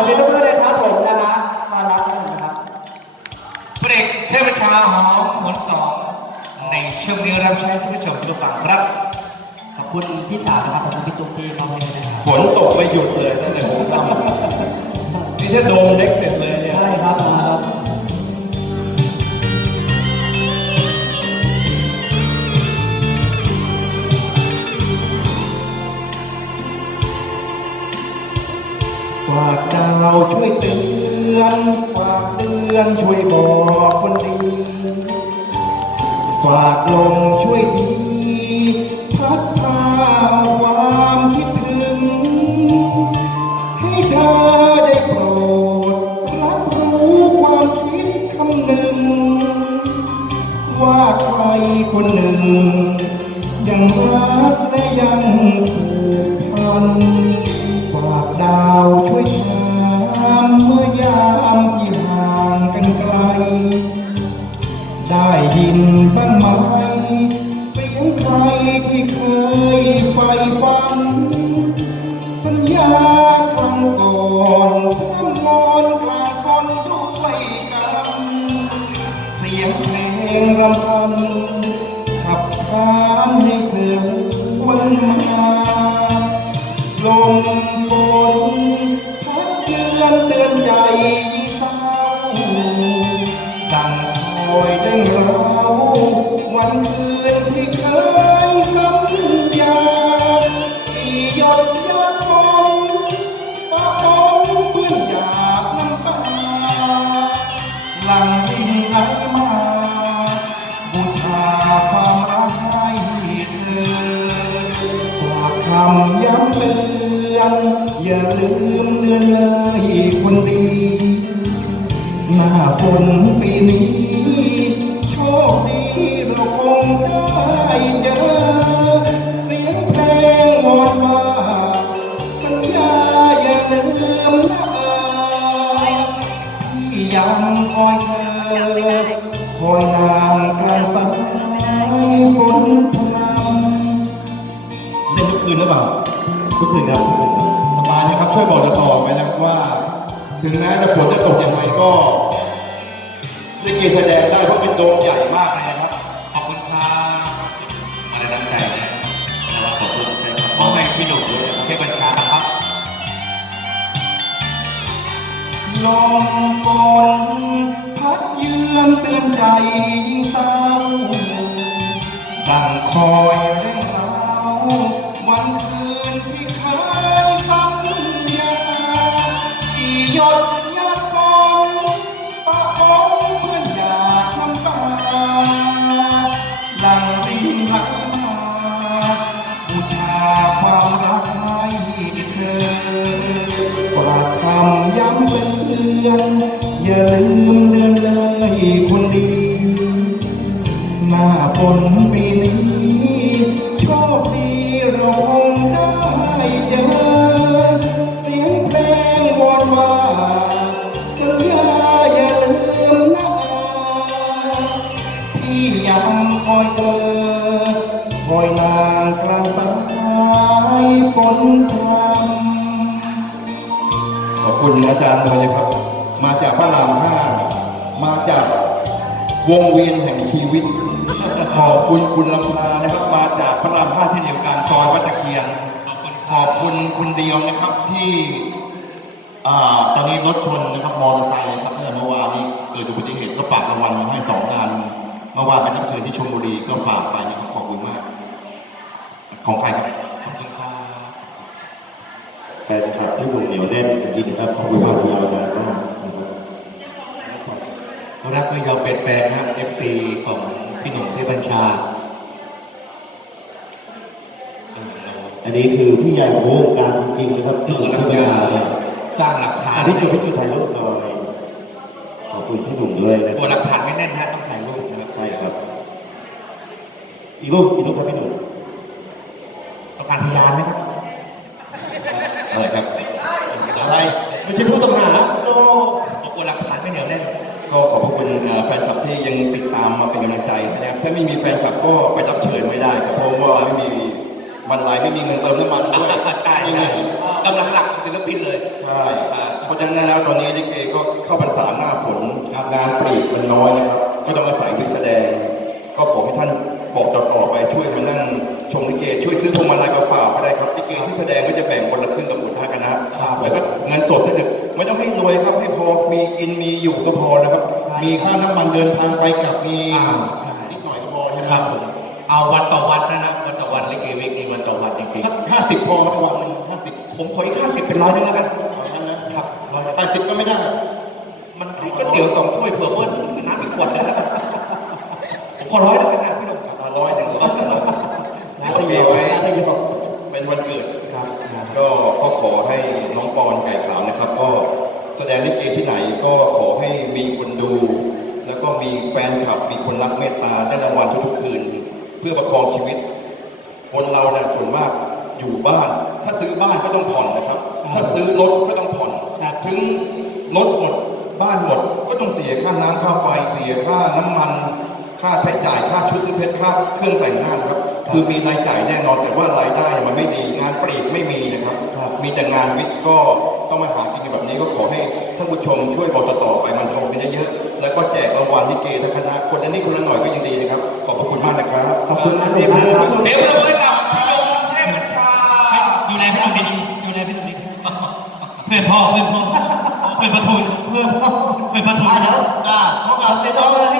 อเสียงปรบมือเลยครับผมนะฮะต้อนรับท่านนะครับพระเอกเทพชาหอมหวนสองในช่วงนี้รับใช้ท่านผู้ชมทุกฝั่งครับ ขอบคุณพี่สาวนะครับขอบคุณพี่ตุ๊กที่มอบให้นะครับฝนตกไม่หยุดเลยตั้งแต่ผมทำนี่ถ้าโดมเล็กเสร็จเลยเนี่ย ใช่ครับมาครับ อนฝากเตือนช่วยบอกคนดี ฝากลมช่วยทีพัดพาความคิดถึง ให้เธอได้โปรดรับรู้ความคิดคำหนึ่ง ว่าใครคนหนึ่ง ยังรักและยังผูกพัน ฝากดาวช่วยถาม สัญญาครั้งก่อนพร่ำนอนกลางคนด้วยกัน เสียงเพลงรำพันขับขานให้เธอวันมาลมฝนพัดเตือนเตือนใจ ไหลมาบูชาความรักให้เธอฝากคำย้ำเตือนอย่าลืมเดือนเลยคนดี หน้าฝนปีนี้โชคดีเราคงได้เจอเสียงเพลงวอนว่าสัญญาอย่าลืมนะเอ่ยที่ยังคอยเธอ คอยนางกางสายฝนพรำเล่นทุกคืนหรือเปล่าทุกคืนครับทุกคืนครับสบายนะครับ ช่วยบอกจะต่อไปนะว่า ถึงแม้จะฝนจะตกยังไงก็ลิเกแสดงได้เพราะเป็นโดมใหญ่มากเลยนะครับ ขอบคุณครับมาในน้ำใจนะแล้วขอบคุณแฟนคลับพ่อแม่พี่หนุ่มด้วยนะครับเทพชาครับลมฝน ดเยือนเตือนใจยิ่งเศร้าดังคอยเรื่องราววันคืนที่เคยสัญญาที่หยดยาดฝนปะปนเพื่อนอยากน้ำตาหลังรินไหลมาบูชาความรักให้เธอฝากคำย้ำเป็นเตือนอย่าลืมเดือน หน้าฝนปีนี้โชคดีราคงได้เจอเสียงเพลงวอนว่าสัญญาอย่าลืมนะที่ยังคอยเธอคอยนางกลางสายฝนพรำขอบคุณอาจารย์เลยครับ มาจากพระรามห้ามาจากวงเวียนแห่งชีวิต ขอบคุณคุณลำพานะครับมาจากพระรามห้าเช่นเดียวกันซอยวัดตะเคียน ขอบคุณคุณเดียวนะครับที่อ่าตอนนี้รถชนนะครับมอเตอร์ไซค์นะครับตั้งแต่เมื่อวานนี้เกิดอุบัติเหตุก็ฝากรางวัลมาให้สองงานเมื่อวานไปรับเชิญที่ชลบุรีก็ฝากไปนะครับขอบคุณมาก ของใครครับขอบคุณครับแฟนคลับที่วงเหนียวแน่นจริงๆนะครับขอบคุณมากที่ยาวนานมากนะครับรักไม่ยอมเปลี่ยนแปลงนะครับ FC ของ พี่หนุ่มเทพชา อันนี้คือพี่ใหญ่ของวงการจริงๆนะครับพี่หนุ่มที่ประชาเนี่ยสร้างหลักฐานอันนี้จุดที่จุดถ่ายรูปหน่อยขอบคุณพี่หนุ่มด้วยนะกคลัวหรัลับกฐานไม่แน่นฮะต้องถ่ายรูปนะครับใช่ครับ อีกรูปอีกรูปครับพี่หนุ่มต้องการพยานไหมครับอะไรครับอะไรไม่ใช่ผู้ต้องหาโตกลัวหลักฐานไม่เหนียวแน่น ก็ขอบพระคุณเอ่อแฟนคลับที่ยังติดตามมาเป็นกำลังใจนะครับ ถ้าไม่มีแฟนคลับก็ไปรับเชิญไม่ได้ครับเพราะว่าไม่มีวันไลน์ไม่มีเงินเติมน้ำมันด้วยใช่ไม่ใช่มีกำลังหลักของศิลปินเลยใช่เพราะฉะนั้นเข้าพรรษาหน้าฝนงานปลีกมันน้อยนะครับ ก็ต้องอาศัยวิกแสดง ก็ขอให้ท่านบอกต่อๆไป ก็ได้ครับลิเกที่แสดงก็จะแบ่งคนละครึ่งกับอุทาคณะแล้วก็เงินสดถ้าเกิดไม่ต้องให้รวยครับให้พอมีกินมีอยู่ก็พอนะครับ มีค่าน้ำมันเดินทางไปกลับมีอ่าใช่นิดหน่อยก็พอใช่ไหมครับผมเอาวันต่อวันนะนะวันต่อวันลิเกวิกนี่วันต่อวันจริงห้าสิบพอไหมวันหนึ่งห้าสิบๆผมขออีกห้าสิบเป็นร้อยนึงแล้วกันเท่านั้นนะครับร้อยนึงแปดสิบก็ไม่ได้มันให้ก๋วยเตี๋ยวสองถ้วยเผื่อเบิ้ลน้ำอีกขวดนึงแล้วกันผมขอร้อยแล้วกันนะพี่หนุ่ม ร้อยหนึ่งร้อย นะ โอ จะ เค อยู่ ไว้ จะอยู่ เป็นวันเกิด ครับนะ ก็ก็ ขอให้น้องปอนไก่ขาวนะครับ ก็แสดงลิเกที่ไหนก็ขอให้มีคนดู แล้วก็มีแฟนคลับมีคนรักเมตตาได้รางวัลทุกๆคืน เพื่อประคองชีวิต คนเราเนี่ยส่วนมากอยู่บ้าน ถ้าซื้อบ้านก็ต้องผ่อนนะครับ ถ้าซื้อรถก็ต้องผ่อนถึงรถหมดบ้านหมดก็ต้องเสียค่าน้ำค่าไฟเสียค่าน้ำมัน ค่าใช้จ่ายค่าชุดซื้อเพชรค่าเครื่องแต่งหน้านะครับ คือมีรายจ่ายแน่นอนแต่ว่ารายได้มันไม่ดีงานปลีกไม่มีนะครับ มีแต่งานวิทย์ก็ต้องมาหากินกันแบบนี้ก็ขอให้ท่านผู้ชมช่วยบอกต่อๆไปมันชมกันเยอะๆแล้วก็แจกรางวัลลิเกทั้งคณะคนละนิดคนละหน่อยก็ยังดีนะครับขอบพระคุณมากนะครับขอบคุณนะนี่นี่คือครับเสียงปรบมือให้กับพี่หนุ่มเทพบัญชาดูแลพี่หนุ่มดีๆดูแลพี่หนุ่มดีๆเพื่อนพ่อเพื่อนพ่อเพื่อนประทูเพื่อนเพื่อนประทูอ่าเดี๋ยวอ่าพวกเราเซตโตเลยให้กับน้อง